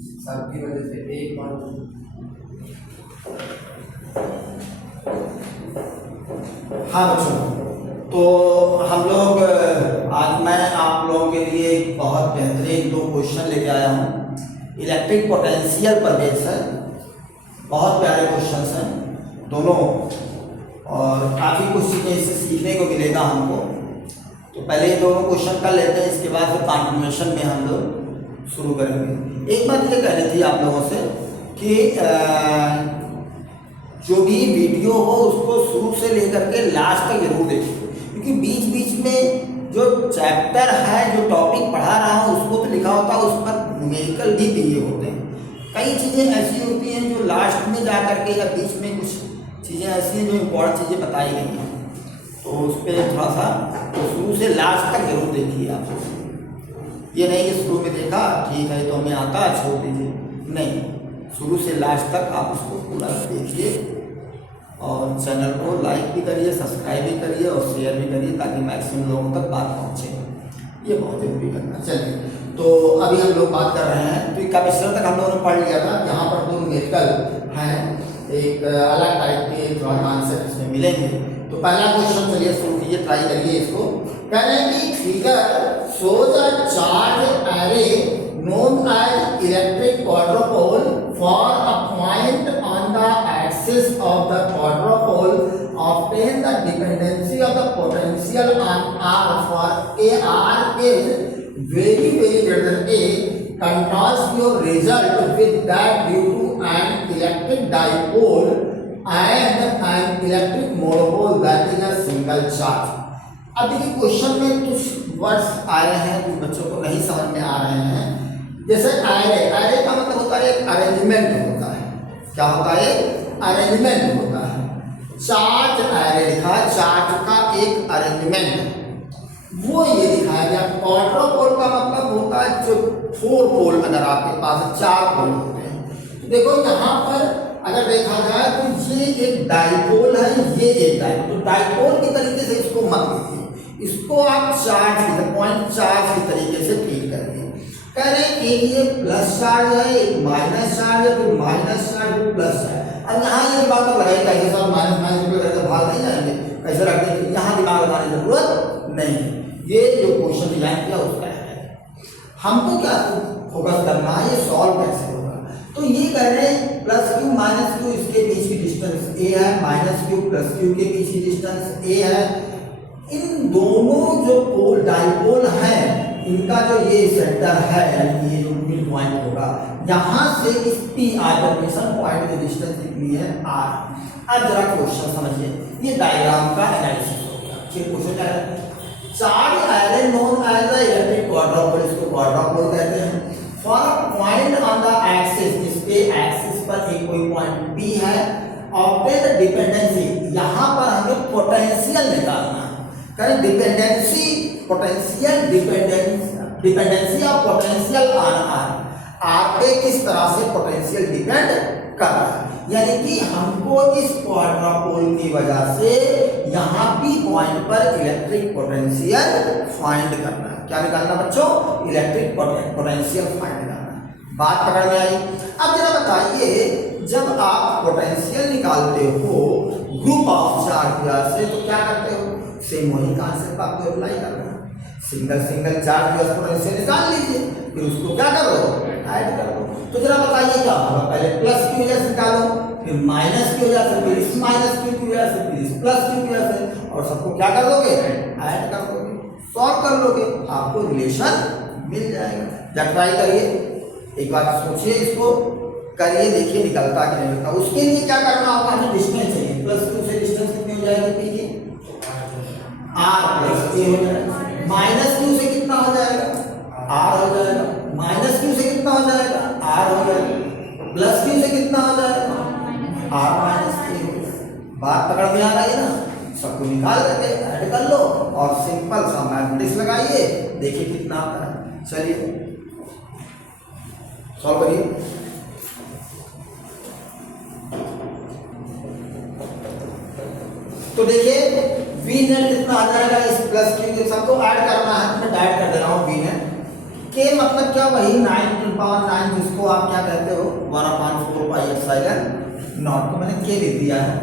सबकी वजह से एक पॉइंट। हाँ बच्चों, तो हम लोग आज मैं आप लोगों के लिए एक बहुत बेहतरीन 2 क्वेश्चन लेके आया हूँ। इलेक्ट्रिक पोटेंशियल पर बेस है, बहुत प्यारे क्वेश्चन हैं दोनों, और काफ़ी कुछ चीज़ें इससे सीखने को मिलेगा हमको। तो पहले ये दोनों क्वेश्चन कर लेते हैं, इसके बाद फिर कंटिन्यूएशन में हम लोग शुरू करेंगे। एक बात ये कहनी थी आप लोगों से कि जो भी वीडियो हो उसको शुरू से लेकर के लास्ट तक जरूर देखिए, क्योंकि बीच बीच में जो चैप्टर है, जो टॉपिक पढ़ा रहा हूँ उसको तो लिखा होता है, उस पर न्यूमेरिकल भी दिए होते हैं। कई चीज़ें ऐसी होती हैं जो लास्ट में जा करके या बीच में कुछ चीज़ें ऐसी हैं जो इम्पोर्टेंट चीज़ें बताई गई हैं, तो उस पर थोड़ा सा तो शुरू से लास्ट तक जरूर देखिए आप। ये नहीं कि शुरू में देखा ठीक है तो हमें आता छोड़ दीजिए, नहीं, शुरू से लास्ट तक आप उसको पूरा देखिए और चैनल को लाइक भी करिए, सब्सक्राइब भी करिए और शेयर भी करिए, ताकि मैक्सिमम लोगों तक बात पहुँचे। ये बहुत जरूरी करना। चलिए, तो अभी हम लोग बात कर रहे हैं, तो कैपेसिटर तक हम लोगों ने पढ़ लिया था। यहाँ पर 2 न्यूमेरिकल हैं, एक अलग टाइप के आंसर इसमें मिलेंगे। तो पहला क्वेश्चन चलिए शुरू कीजिए, ट्राई करिए इसको। कह रहे हैं कि figure shows a charge array known as electric quadrupole for a point on the axis of the quadrupole. Obtain the dependency of the potential on R for AR is very greater than A. Contrast your result with that due to an electric dipole and an electric monopole that is a single charge. अब देखिए question में कुछ words आए हैं जो बच्चों को नहीं समझ में आ रहे हैं। जैसे एरे का मतलब होता है एक अरेंजमेंट होता है। क्या होता है? अरेंजमेंट होता है। चार्ज एरे लिखा है, चार्ज का एक अरेंजमेंट, वो ये दिखाया गया। क्वाड्रोपोल का मतलब होता है जो 4 पोल, अगर आपके पास 4 पोल होते हैं। तो देखो यहाँ पर अगर देखा जाए तो ये एक डाइपोल है, ये एक डाइपोल। तो डाइपोल की तरीके से इसको मत लीजिए, इसको आप चार्ज पॉइंट चार्ज की तरीके से ट्रीट करिए। कह रहे हैं एक ये प्लस चार्ज है, एक माइनस चार्ज है, फिर माइनस चार्ज फिर प्लस चार्ज। अब यहाँ ये बात तो लगाई कैसे सब माइनस माइनस करके भाग नहीं जाएंगे, कैसे रख देंगे, यहाँ दिमाग लगाने की जरूरत नहीं है। ये जो क्वेश्चन डिजाइन किया उसका है, हमको क्या फोकस करना है, ये सॉल्व कैसे होगा। तो ये कह रहे हैं प्लस क्यू माइनस क्यू, इसके बीच की डिस्टेंस ए है, माइनस क्यू प्लस क्यू के बीच की डिस्टेंस ए है। इन दोनों जो पोल डाइपोल हैं, इनका जो ये सेंटर है, यानी ये जो मिड पॉइंट होगा, यहाँ से इस पी आइसोलेशन पॉइंट की डिस्टेंस कितनी है, आर। अब जरा क्वेश्चन समझिए, ये डायग्राम का एनालिसिस होगा। फिर क्वेश्चन क्या है, charge array known as the electric quadrupole, इसको क्वाड्रोपोल कहते हैं। For a point on the axis, जिसके एक्सिस पर एक कोई पॉइंट पी है, ऑब्टेन द डिपेंडेंसी, यहाँ पर हमें पोटेंशियल निकालना है। करें dependency potential, dependency of potential on R, R पे किस तरह से पोटेंशियल डिपेंड कर रहा है। यानी कि हमको इस क्वाड्रोपोल की वजह से यहाँ पी पॉइंट पर इलेक्ट्रिक पोटेंशियल फाइंड करना है। क्या निकालना बच्चों? इलेक्ट्रिक पोटेंशियल फाइंड करना। बात पकड़ में आई? अब जरा बताइए, जब आप पोटेंशियल निकालते हो ग्रुप ऑफ चार्ज से, तो क्या करते हो? सेम वही कॉन्सेप्ट आपको अप्लाई करना है। सिंगल सिंगल चार्ज पोटेंशियल निकाल लीजिए, फिर उसको क्या करो? ऐड करो। तो जरा बताइए क्या होगा? पहले प्लस की वजह से निकालो, फिर माइनस की वजह से, फिर इस माइनस क्यू की वजह से, फिर इस प्लस क्यू की वजह से, और सबको क्या कर दोगे? ऐड कर दोगे, सॉल्व कर लोगे, आपको रिलेशन मिल जाएगा। जब ट्राई करिए, एक बार सोचिए, इसको करिए, देखिए निकलता कि नहीं निकलता। उसके लिए क्या करना होगा? हमें डिस्टेंस चाहिए। प्लस क्यू से डिस्टेंस कितनी हो जाएगी पी की? आर प्लस ए हो जाएगा। माइनस क्यू से कितना हो जाएगा? आर हो जाएगा। माइनस क्यू से कितना हो जाएगा? आर हो जाएगा। प्लस क्यू से कितना हो जाएगा? आर माइनस ए हो जाएगा। बात पकड़ में आ रही है ना? सबको निकाल करके ऐड कर लो और सिंपल सा मैथमेटिक्स लगाइए, देखिए कितना आता है। चलिए सॉल्व करिए। तो देखिए वी नेट कितना आ जाएगा, इस प्लस क्यू के सबको ऐड करना है, मैं ऐड कर दे रहा हूँ वी नेट। के मतलब क्या, वही 9 जिसको आप क्या कहते हो 1/4πε0, तो मैंने के लिख दिया है।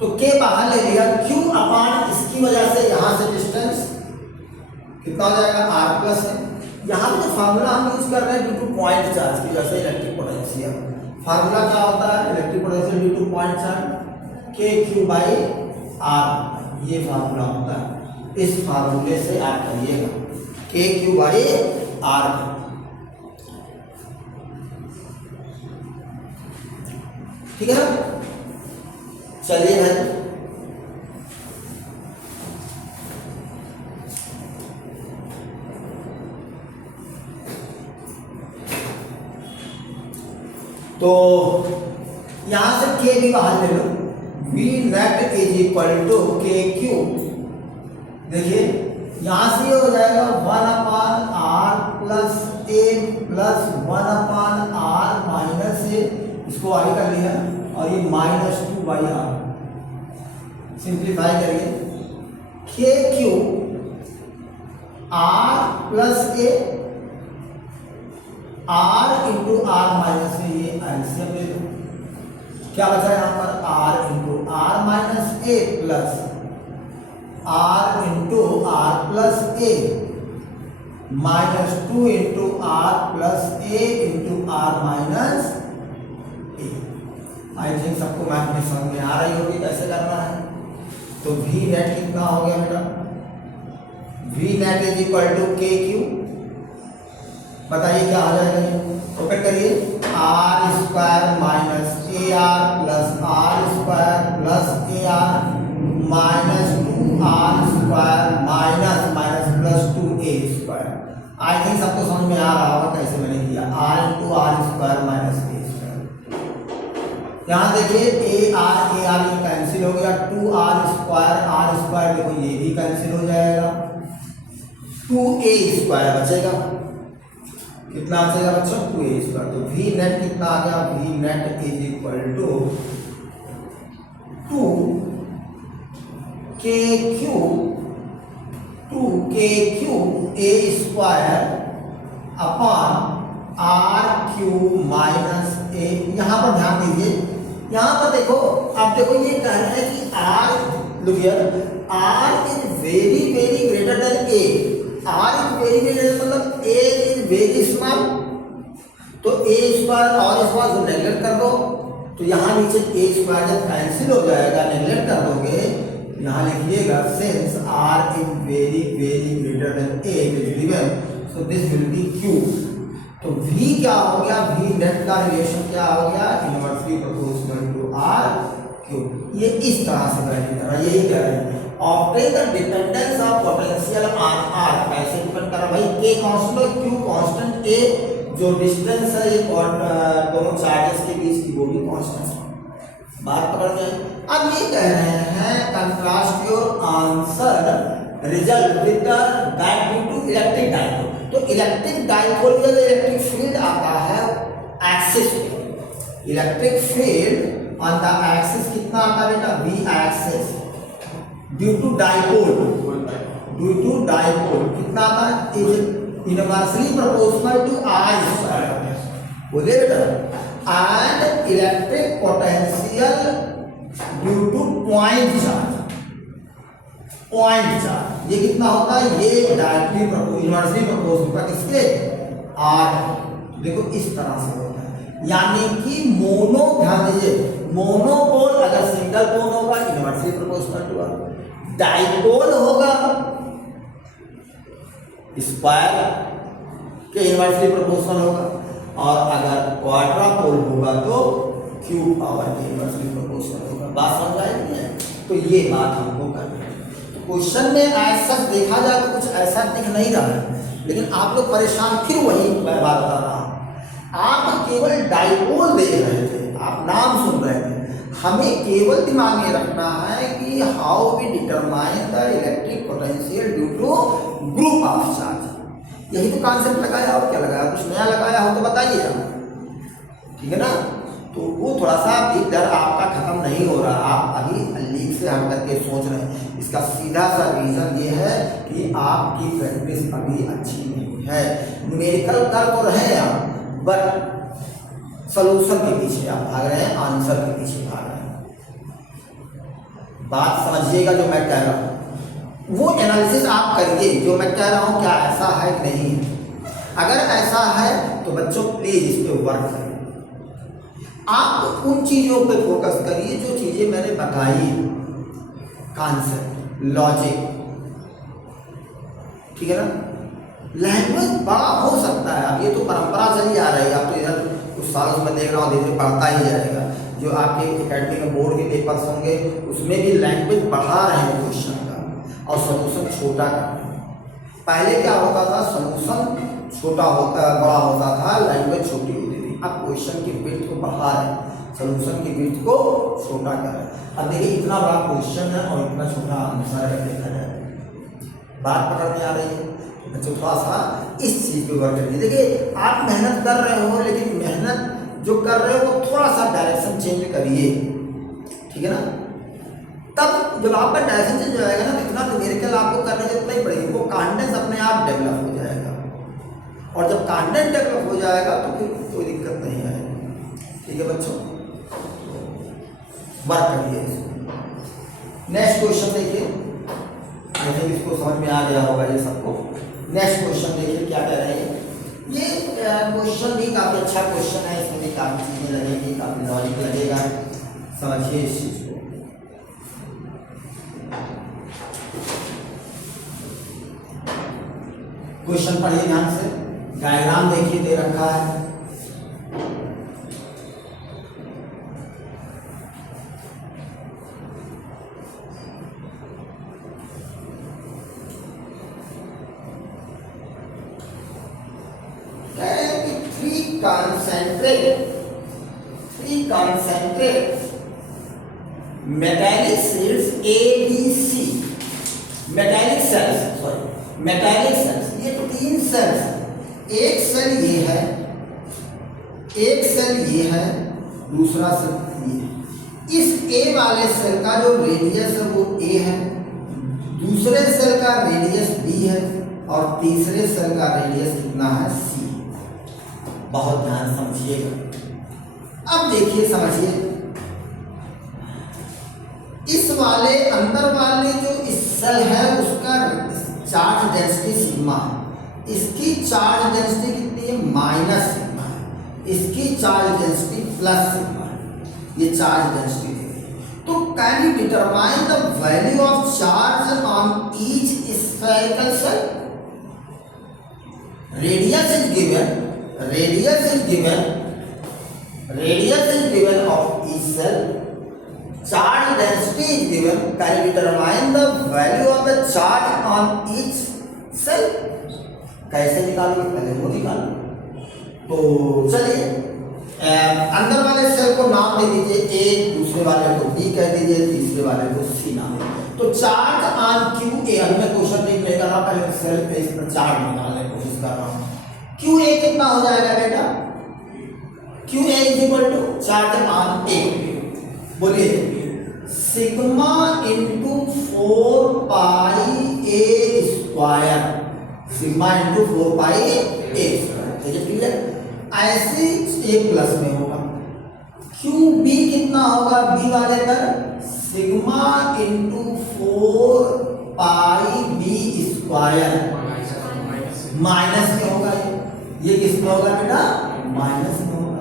तो के बाहर ले लिया, क्यू अपान इसकी वजह से यहाँ से डिस्टेंस कितना हो जाएगा r प्लस है। यहाँ पे जो फार्मूला हम यूज कर रहे हैं ड्यू टू पॉइंट चार्ज की वजह से इलेक्ट्रिक पोटेंशियल, फार्मूला क्या होता है electric potential due to point charge के क्यू बाई आर, ये फार्मूला होता है। इस फार्मूले से आप करिएगा के क्यू बाई आर। ठीक है ना, चलिए भाई तो यहां से के भी बाहर ले लो, V net is equal to K Q. देखिए यहां से ये हो जाएगा 1/r plus a plus 1/r minus a, इसको आगे कर लिया और ये -2/r, सिंप्लीफाई करिए K Q r plus a r into R minus A, ये एलसीएम ले लो, क्या बचा यहाँ पर r into R minus A plus r into R plus A -2 into R plus A into R minus A. I think सबको math में समझ में आ रही होगी कैसे करना है। तो वी नेट कितना हो गया बेटा, V net is equal to K Q, बताइए क्या आ जाएगा ये, ओपन करिए R square minus A R plus R square plus A R -2r square minus plus 2a square. I think सबको समझ में आ रहा होगा कैसे मैंने किया, r into R square minus a square. यहाँ देखिए ए आर ये कैंसिल हो गया, 2r स्क्वायर देखो ये भी कैंसिल हो जाएगा, 2a स्क्वायर बचेगा, कितना बचेगा बच्चों 2a स्क्वायर। तो वी नेट कितना आ गया, V net is equal to 2k a square upon r cube minus a। यहाँ पर ध्यान दीजिए, यहाँ पर देखो आप देखो ये कह रहे हैं कि r look here r is very very greater than a, r is very very मतलब a इज वेरी स्मॉल, तो a स्क्वायर और स्क्वायर जो नेगलेक्ट कर दो, तो यहाँ नीचे a स्क्वायर जब कैंसिल हो जाएगा नेगलेक्ट कर दोगे, यहाँ लिखिएगा since r is very very greater than a is given, so this will be q। तो v क्या हो गया, v नेट का रिलेशन क्या हो गया, inversely proportional to r cube. ये इस तरह से वैल्यू कर रहा है, यही कह रहे हैं obtain the dependence of potential on r। कैसे डिपेंड कर रहा है भाई, k कांस्टेंट और q कांस्टेंट, a जो डिस्टेंस है ये दोनों चार्जेस के बीच की वो भी कांस्टेंट है, बात पकड़ में। अब ये कह रहे हैं contrast your answer result with the that due to electric dipole. तो इलेक्ट्रिक डाइपोल में इलेक्ट्रिक फील्ड आता है एक्सिस पे, electric field on the axis कितना आता है बेटा, v axis due to dipole कितना आता है, inversely proportional to r square, बोलिए बेटा। And electric potential due to point charge, ये कितना होता है, ये डायरेक्टली इनवर्सली प्रोपोर्शनल किसके r। देखो इस तरह से होता है, यानी कि मोनो, ध्यान दीजिए मोनोपोल अगर सिंगल पोल होगा inversely proportional to r, dipole होगा स्क्वायर के इनवर्सली प्रोपोर्शनल होगा, और अगर क्वाड्रापोल होगा तो क्यूब पावर के इनवर्सली प्रोपोर्शनल होगा। बात समझ आई नहीं है, तो ये बात हमको करनी है। तो क्वेश्चन में ऐसा देखा जाए तो कुछ ऐसा दिख नहीं रहा है, लेकिन आप लोग परेशान, फिर वही मैं बात बता रहा हूँ, आप केवल डाइपोल देख रहे थे, आप नाम सुन रहे थे, हमें केवल दिमाग में रखना है कि how we determine the electric potential due to group of charge. यही तो कॉन्सेप्ट लगाया, और क्या लगाया, कुछ नया लगाया हो तो बताइए, ठीक है ना। तो वो थोड़ा सा डर आपका खत्म नहीं हो रहा, आप अभी लीक से हम करके सोच रहे हैं। इसका सीधा सा रीजन ये है कि आपकी प्रैक्टिस अभी अच्छी नहीं है। है। न्यूमेरिकल कर तो रहे हैं आप, बट सॉल्यूशन के पीछे आप भाग रहे हैं, आंसर के पीछे भाग रहे हैं। बात समझिएगा जो मैं कह रहा हूँ, वो एनालिसिस आप करिए जो मैं कह रहा हूँ, क्या ऐसा है कि नहीं है। अगर ऐसा है तो बच्चों प्लीज इस पे वर्क करिए। आप उन चीज़ों पे फोकस करिए जो चीज़ें मैंने बताई, कॉन्सेप्ट, लॉजिक, ठीक है ना। लैंग्वेज बड़ा हो सकता है, अब ये तो परंपरा चली आ रही है, आप तो इधर कुछ सालों से मैं देख रहा हूँ धीरे धीरे बढ़ता ही जाएगा। जो आपके एकेडमी में बोर्ड के पेपर्स होंगे उसमें भी लैंग्वेज बढ़ा रहे हैं क्वेश्चन का, और सोल्यूशन छोटा कर रहे हैं। पहले क्या होता था, सोल्यूशन छोटा होता बड़ा होता था, लैंग्वेज छोटी होती थी। अब क्वेश्चन की विड्थ को बढ़ा रहे हैं, सोल्यूशन की विड्थ को छोटा कर रहे हैं। अब देखिए इतना बड़ा क्वेश्चन है और इतना छोटा आंसर है, देखा जाए बात पकड़ में आ रही है। बच्चों थोड़ा सा इस चीज़ पे वर्क करिए। देखिए आप मेहनत कर रहे हो, लेकिन मेहनत जो कर रहे हो वो थोड़ा सा डायरेक्शन चेंज करिए, ठीक है ना। तब जब आपका डायरेक्शन चेंज हो जाएगा ना, तो इतना न्यूमेरिकल आपको करने की जरूरत नहीं पड़ेगी, वो कॉन्टेंट अपने आप डेवलप हो जाएगा। और जब कॉन्टेंट डेवलप हो जाएगा तो फिर कोई दिक्कत नहीं आएगी, ठीक है बच्चों। वर्क करिए। नेक्स्ट क्वेश्चन देखिए, आई थिंक इसको समझ में आ गया होगा ये सबको। नेक्स्ट क्वेश्चन देखिए क्या कह रहे हैं। ये क्वेश्चन भी काफ़ी अच्छा क्वेश्चन है, इसमें भी काफ़ी चीज़ें लगेगी, काफ़ी लॉजिक लगेगा, समझिए इस चीज़ को। क्वेश्चन पढ़िए ध्यान से, डायग्राम देखिए दे रखा है। concentrate metallic cells A, B, C, metallic cells, ये 3 सेल्स, एक सेल ये है, एक सेल ये है, दूसरा सेल ये है। इस A वाले सेल का जो रेडियस है वो A है, दूसरे सेल का रेडियस B है, और तीसरे सेल का रेडियस कितना है C। बहुत ध्यान समझिएगा। अब देखिए समझिए, इस वाले अंदर वाले जो इस सेल है उसका चार्ज डेंसिटी सिग्मा है, इसकी चार्ज डेंसिटी कितनी है माइनस सिग्मा है, इसकी चार्ज डेंसिटी प्लस सिग्मा है। ये चार्ज डेंसिटी देखिए। तो can you determine the value of charge on each spherical shell. Radius is given of each cell, charge density is given, can you determine the value of the charge on each cell। कैसे निकालोगे, पहले वो निकालो। तो चलिए अंदर वाले cell को नाम दे दीजिए A, दूसरे वाले को B कह दीजिए, तीसरे वाले को C नाम दीजिए। तो चार्ज ऑन QA, हमने क्वेश्चन नहीं कर रहा, पहले सेल पे इस पर चार्ज निकालने की कोशिश कर रहा हूँ। QA कितना हो जाएगा बेटा, QA is equal to charge on A, बोलिए sigma into 4 pi A square, sigma into 4 pi A square, clear. ऐसे A प्लस में होगा। QB कितना होगा, B वाले पर sigma into 4 pi B square, minus में होगा। ये किस में होगा बेटा, माइनस में होगा।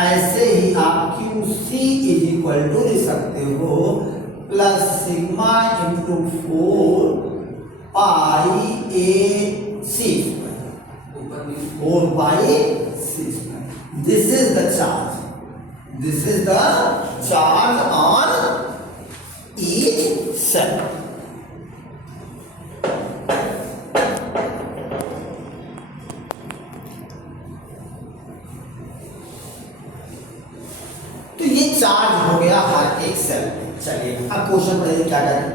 ऐसे ही आप QC इज इक्वल टू लिख सकते हो plus sigma into 4 pi AC, 4 pi C। This is the charge on each shell. चार्ज हो गया हर एक सेल पे। चलिए अब क्वेश्चन पढ़िए क्या करें।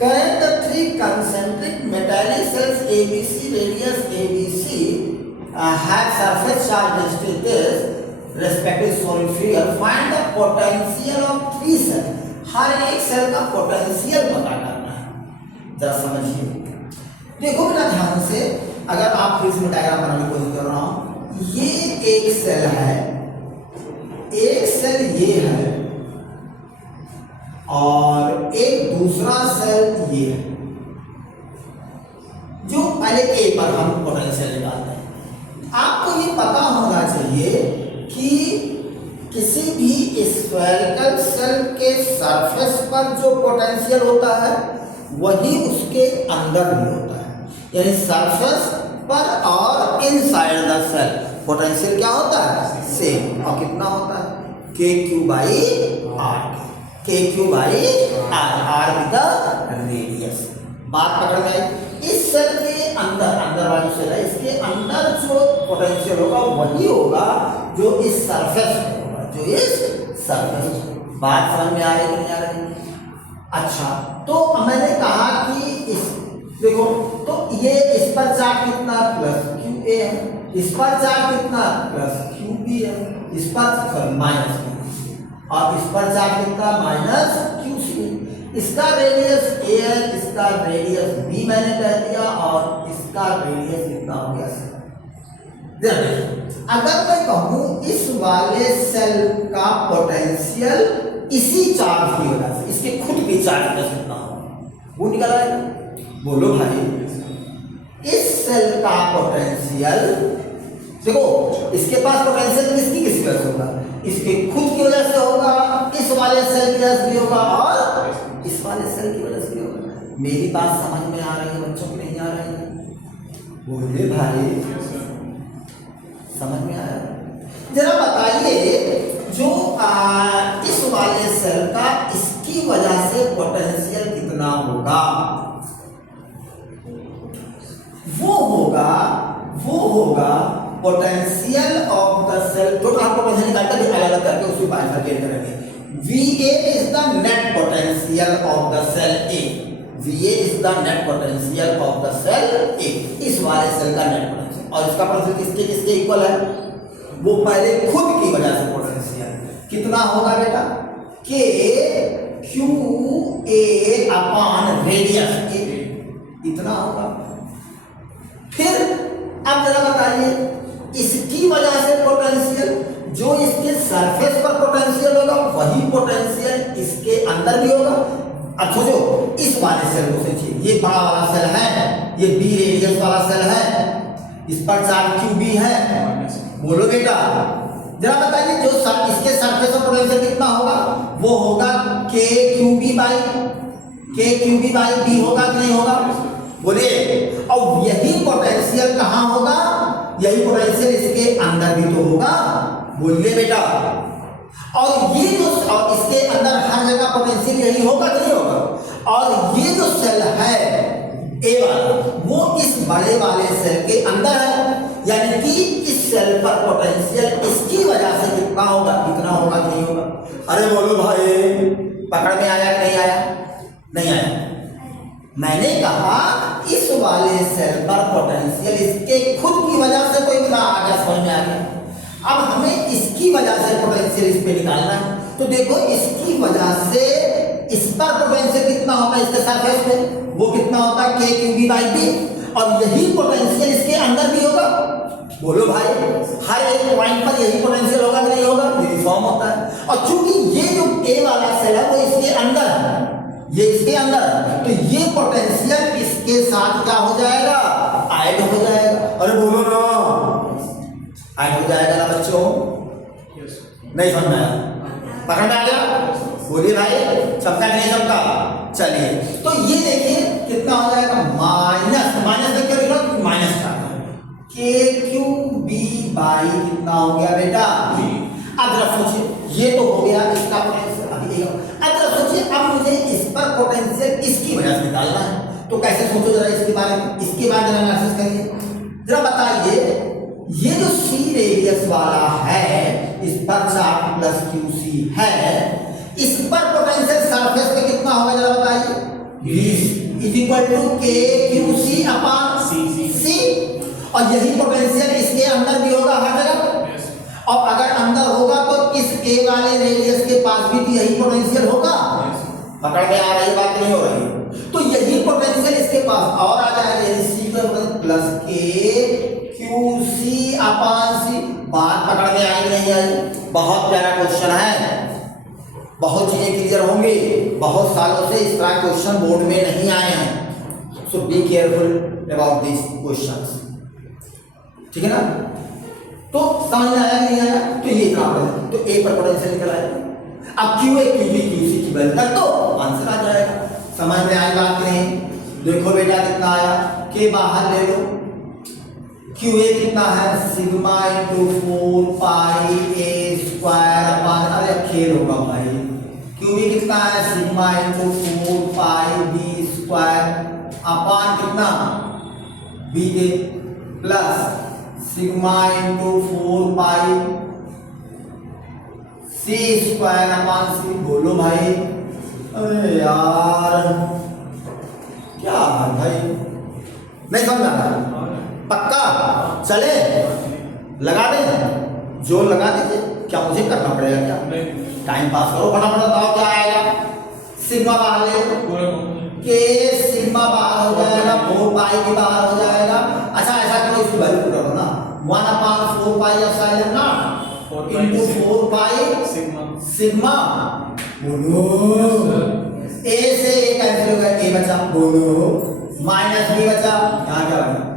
करें the 3 concentric metallic cells ABC, radius ABC have surface charge density this respective solid figure, find the potential of 3 cells। हर एक सेल का पोटेंशियल पता करना है। जरा समझिए, देखो बेटा ध्यान से, अगर आप फिर से डायग्राम बनाने की कोशिश कर रहा हूं, ये एक सेल है, एक सेल ये है और एक दूसरा सेल ये है, जो पहले ए पर हम पोटेंशियल निकालते हैं। आपको ये पता होना चाहिए कि किसी भी स्फेरिकल सेल के सरफेस पर जो पोटेंशियल होता है वही उसके अंदर भी होता है, यानी सरफेस पर और इनसाइड द सेल पोटेंशियल क्या होता है, सेम। और कितना होता है, KQ/R, KQ/R विद रेडियस। बात पकड़ में आई। इस सेल के अंदर वाली सेल है, इसके अंदर जो पोटेंशियल होगा वही होगा जो इस सरफेस में होगा, जो इस सरफेस। बात समझ में आ रही कि नहीं आ रही? अच्छा, तो मैंने कहा कि इस देखो, तो ये इस पर चार्ज कितना प्लस QA है, इस पर चार्ज कितना प्लस QB है, इस पर माइनस, और इस पर चार्ज कितना माइनस QC। इसका रेडियस A है, इसका रेडियस B मैंने कह दिया, और इसका रेडियस कितना हो गया। अगर मैं कहूं इस वाले सेल का पोटेंशियल इसी चार्ज की वजह से, इसके खुद की चार्ज में कितना हो वो निकल आएगा। बोलो भाई, इस सेल का पोटेंशियल देखो, इसके पास पोटेंशियल किसकी वजह से होगा, इसके खुद की वजह से होगा, इस वाले सेल की वजह से भी होगा, और इस वाले सेल की वजह से भी होगा। मेरी बात समझ में आ रही है बच्चों की नहीं आ रही है? बोलिए भाई, समझ में आया? जरा बताइए, जो इस वाले सेल का इसकी वजह से पोटेंशियल कितना होगा, वो होगा potential of the shell. Total आपको पोटेंशियल निकालकर भी अलग अलग करके उसको बाइफरकेट करेंगे। VA is the net potential of the shell A, VA is the net potential of the shell A, इस वाले सेल का नेट पोटेंशियल। और इसका पोटेंशियल किसके इक्वल है, वो पहले खुद की वजह से पोटेंशियल कितना होगा बेटा, KQA/रेडियस, इतना होगा। फिर अब जरा बताइए, इसकी वजह से पोटेंशियल, जो इसके सरफेस पर पोटेंशियल होगा वही पोटेंशियल इसके अंदर भी होगा। अब सोचो, इस वाले सेल को सोचिए, ये बड़ा वाला सेल है, ये B रेडियस वाला सेल है, इस पर चार्ज QB है। बोलो बेटा, जरा बताइए, जो इसके सरफेस पर पोटेंशियल कितना होगा, वो होगा KQB/B होगा कि नहीं होगा? बोलिए। और यही पोटेंशियल कहाँ होगा, यही पोटेंशियल इसके अंदर भी तो होगा। बोलिए बेटा। और ये जो, और इसके अंदर हर जगह पोटेंशियल यही होगा कि नहीं होगा? और ये जो सेल है A वाला, वो इस बड़े वाले सेल के अंदर है, यानी कि इस सेल पर पोटेंशियल इसकी वजह से कितना होगा, कितना होगा कि नहीं होगा? अरे बोलो भाई, पकड़ में आया कि नहीं आया? नहीं आया। मैंने कहा इस वाले सेल पर पोटेंशियल इसके खुद की वजह से कोई मिला, आ गया, समझ में आ गया। अब हमें इसकी वजह से पोटेंशियल इस पे निकालना है। तो देखो, इसकी वजह से इस पर पोटेंशियल कितना होता है, इसके सरफेस पे, वो कितना होता है KQB/B, और यही पोटेंशियल इसके अंदर भी होगा। बोलो भाई, हर एक पॉइंट पर यही पोटेंशियल होगा कि नहीं होगा? यूनिफॉर्म होता है। और चूंकि ये जो A वाला सेल है वो इसके अंदर है, ये इसके अंदर, तो ये पोटेंशियल इसके साथ क्या हो जाएगा, ऐड हो जाएगा। अरे बोलो ना, ऐड हो जाएगा ना बच्चों? नहीं समझ में आया? पकड़ में आ गया? बोलिए भाई, सबका नहीं सबका? चलिए, तो ये देखिए कितना हो जाएगा, माइनस में क्यों लिख रहा हूं, माइनस का KQB बाई कितना हो गया बेटा? अब जरा सोचिए, ये तो हो गया इसका पोटेंशियल। अभी अब जरा सोचिए, अब मुझे इस पर पोटेंशियल इसकी वजह से निकालना है, तो कैसे सोचो जरा इसके बारे में, इसके बाद जरा एनालिसिस करिए। जरा बताइए, ये जो C रेडियस वाला है, इस पर चार्ज प्लस QC है, इस पर पोटेंशियल सरफेस पे कितना होगा जरा बताइए? 20 इज इक्वल टू KQC/C, और यही पोटेंशियल इसके अंदर भी होगा हर जगह। और अगर अंदर होगा तो इस A वाले रेडियस के पास भी यही पोटेंशियल होगा, पकड़ में आ रही है, बात नहीं हो रही है। तो यही पोटेंशियल इसके पास और आ जाएगा, सी प्लस के क्यू सी अपान सी। बात पकड़ में आई नहीं आई? बहुत प्यारा क्वेश्चन है, बहुत चीजें क्लियर होंगी। बहुत सालों से इस तरह क्वेश्चन बोर्ड में नहीं आए हैं, so be careful about this questions, ठीक है ना। तो समझ में आया नहीं आया? तो ये इतना है, तो ए पर पोटेंशियल निकल आएगा। अब Q A Q B Q C की वैल्यू कर दो, आंसर आ जाएगा। समझ में आई बात नहीं? देखो बेटा कितना आया, के बाहर ले लो, क्यू ए कितना है सिग्मा इंटू 4 पाई ए स्क्वायर अपान, अरे खेल होगा भाई, क्यू बी कितना है सिग्मा इंटू 4 पाई बी स्क्वायर अपान कितना बी ए प्लस सिग्मा इंटू 4 पाई सी स्क्वायर अपान सी। बोलो भाई, अरे यार क्या है भाई, नहीं समझ आ रहा? पक्का चले लगा दे, जो लगा दीजिए। क्या मुझे करना पड़ेगा क्या? टाइम पास करो फटाफट, बताओ क्या आएगा। सिग्मा बाहर ले लो, के सिग्मा बाहर हो जाएगा, 4 पाई के बाहर हो जाएगा। अच्छा ऐसा करो, इसकी वैल्यू पुट करो ना, 1/4 pi epsilon not into 4 pi sigma. बोलो ए से ए कैंसिल हो गया, ए बचा, बोलो माइनस बी बचा, यहाँ क्या बचा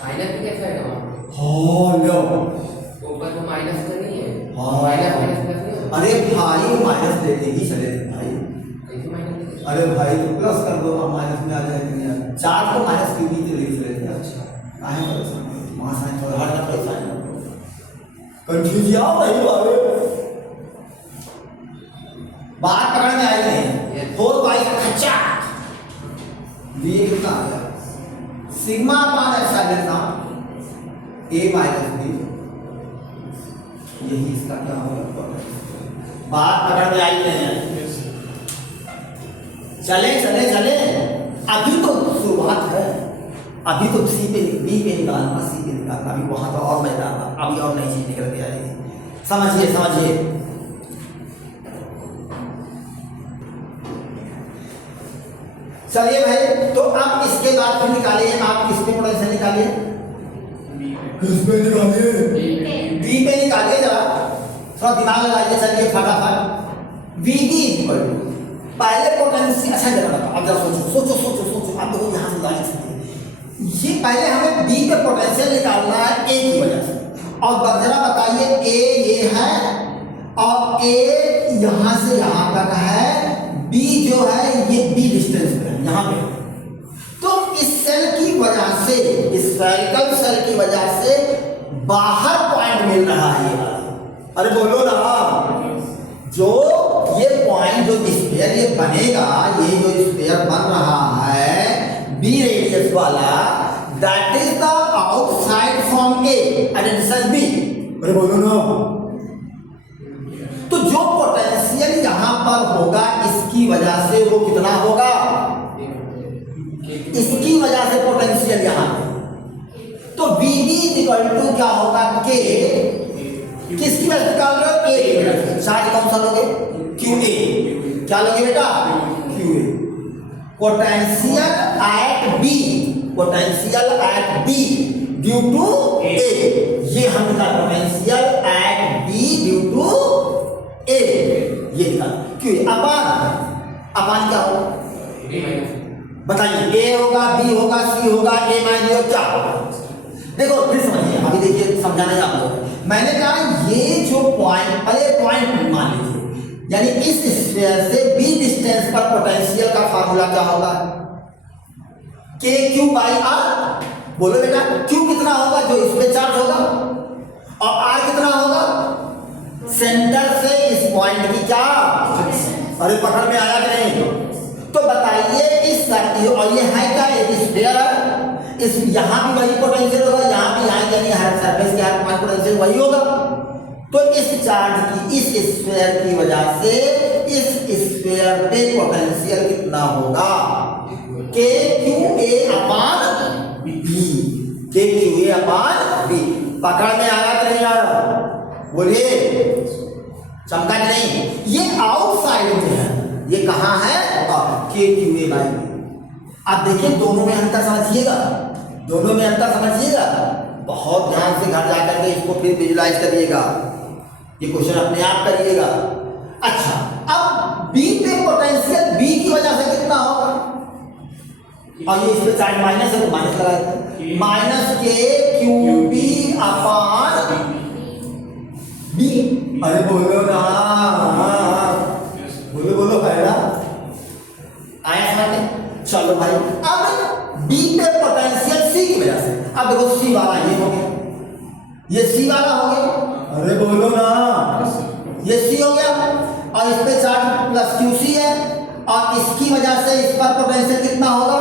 माइनस भी कैसे आएगा? हाँ लो ऊपर तो माइनस तो नहीं है, हाँ माइनस माइनस प्लस नहीं है। अरे भाई वो माइनस लेते ही चले थे भाई। कैसे माइनस? अरे भाई तो प्लस कर दो, अब माइनस में आ जाएगा नहीं यार, 4 को माइनस क्यों भी तो लिख रहे थे। अच्छा काहे परेशान, वहां साइन थोड़ा हर तरफ साइन कंफ्यूज आओ नहीं बाबू, बात पकड़ में आई नहीं। 4 पाई खच्चा ये कितना आ गया sigma upon epsilon naught A minus B, यही इसका क्या होगा। बात पकड़ में आई नहीं है? चले चले चले, अभी तो शुरुआत है, अभी तो सी पे बी पे निकालना, सी पे निकालना, अभी वहां तो और मैदान था, अभी और नई चीज निकल के आएगी। समझिए समझिए, चलिए भाई। तो अब इसके बाद फिर निकालिए, आप किस पे पोटेंशियल निकालिए, किस पे निकालिए, बी पे निकालिए, जरा थोड़ा दिमाग लगाइए। चलिए फटाफट, वी बी इक्वल टू पहले पोटेंशियल, अच्छा जरा बताओ, अब जरा सोचो सोचो सोचो सोचो, अब देखो यहाँ से गाड़ी सकती है। ये पहले हमें बी पे पोटेंशियल निकालना है ए की वजह से, और जरा बताइए ए ये है और ए यहाँ से यहाँ तक है, बी जो है ये बी डिस्टेंस पे है यहाँ पे। तो इस सेल की वजह से, इस स्फेरिकल सेल की वजह से बाहर पॉइंट मिल रहा है ये वाला। अरे बोलो ना, जो ये पॉइंट जो स्फीयर ये बनेगा, ये जो स्फीयर बन रहा है बी रेडियस वाला, that is the outside from A at distance B. अरे बोलो ना, तो जो पोटेंशियल यहां पर होगा इसकी वजह से वो कितना होगा, इसकी वजह से पोटेंशियल यहां, तो VB इक्वल टू क्या होगा, के किसकी वजह से निकाल रहे हो, ए साइड कौन सा लोगे, QA, क्या लोगे बेटा, QA। Potential at B, potential at B due to A, ये हम निकाल potential at B due to A, ये निकाल QA। अपान क्या होगा बताइए, A होगा, B होगा, C होगा, A माइनस क्या होगा। देखो फिर समझिए, अभी देखिए समझाने आप लोग, मैंने कहा ये जो पॉइंट, पहले पॉइंट मान लीजिए, यानी इस स्फीयर से B डिस्टेंस पर पोटेंशियल का फार्मूला क्या होगा, KQ बाई R। बोलो बेटा Q कितना होगा, जो इस पे चार्ज होगा, और R कितना होगा, सेंटर से इस पॉइंट की क्या, अरे पकड़ में आया कि नहीं। तो बताइए इस सर्किल, और ये है क्या, एक स्फीयर है, इस यहाँ भी वही पोटेंशियल होगा, यहाँ भी, यहाँ यानी हर सरफेस के हर पॉइंट पोटेंशियल वही होगा। तो इस चार्ज की, इस स्फीयर की वजह से इस स्फीयर पे पोटेंशियल कितना होगा, KQA अपान B, KQA अपान B। पकड़ में आया कि नहीं आया, बोलिए, चमका कि नहीं। ये आउटसाइड में है, ये कहाँ है, के क्यू ए बाई बी। अब देखिए दोनों में अंतर समझिएगा, दोनों में अंतर समझिएगा, बहुत ध्यान से घर जाकर के इसको फिर विजुलाइज करिएगा, ये क्वेश्चन अपने आप करिएगा। अच्छा, अब बी पे पोटेंशियल बी की वजह से कितना होगा, और ये इस पे चार्ज माइनस है तो माइनस लगा देते हैं, माइनस के क्यू बी अपान बी। अरे बोलो ना, बोलो बोलो पहला आया समझ में। चलो भाई, अब बी पे पोटेंशियल सी की वजह से, अब देखो सी वाला ये हो गया, ये सी वाला हो गया, अरे बोलो ना, ये सी हो गया, और इस पे चार्ज प्लस क्यू सी है, और इसकी वजह से इस पर पोटेंशियल कितना होगा,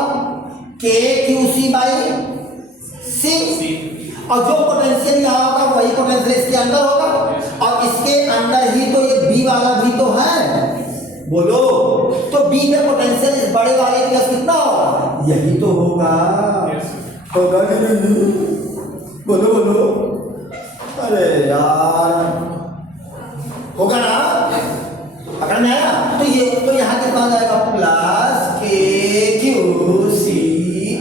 के क्यू सी बाई सी, और जो पोटेंशियल यहाँ होगा वही पोटेंशियल इसके अंदर होगा, और इसके अंदर ही तो ये बी वाला भी तो है, बोलो। तो बी में पोटेंशियल इस बड़े वाले के पास कितना होगा, यही तो होगा, होगा कि नहीं, बोलो बोलो, अरे यार होगा ना, पकड़ में आया। तो ये तो यहाँ कितना आ जाएगा, प्लस के क्यू सी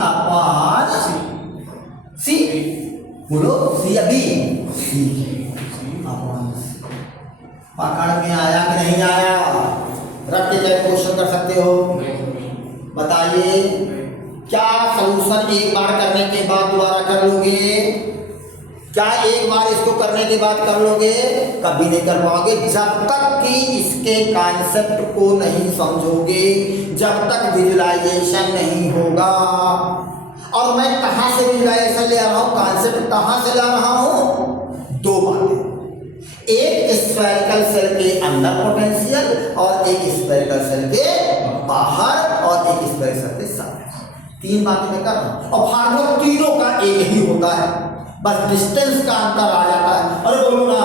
अपान सी, बोलो सी या बी, सी अपान सी। पकड़ में आया कि नहीं आया, रख के क्या क्वेश्चन कर सकते हो, बताइए। क्या सॉल्यूशन एक बार करने के बाद दोबारा कर लोगे, क्या एक बार इसको करने के बाद कर लोगे, कभी नहीं कर पाओगे, जब तक कि इसके कॉन्सेप्ट को नहीं समझोगे, जब तक विजुलाइजेशन नहीं होगा। और मैं कहाँ से विजुलाइजेशन ले रहा हूँ, कॉन्सेप्ट कहाँ से ला रहा हूँ, दो बातें, एक स्फेरिकल सेल के अंदर पोटेंशियल और एक स्फेरिकल सेल के बाहर और एक स्फेरिकल सेल के साथ, तीन बातें मैं कर रहा हूँ, और फार्मूला तीनों का एक ही होता है, बस डिस्टेंस का अंतर आ जाता है। अरे बोलो ना,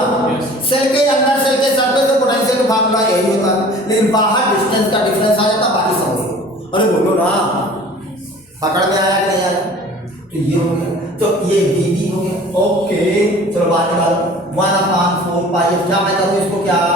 सेल के अंदर सेल के सरफेस पे पोटेंशियल का फार्मूला यही होता है, लेकिन बाहर डिस्टेंस का डिफरेंस आ जाता है, बाकी सब वही। अरे बोलो ना, पकड़ में आया कि नहीं आया। तो ये हो गया, तो ये डी हो गया, ओके। चलो बात निकालो, 1/4 पाई, क्या मैं करूँ इसको, क्या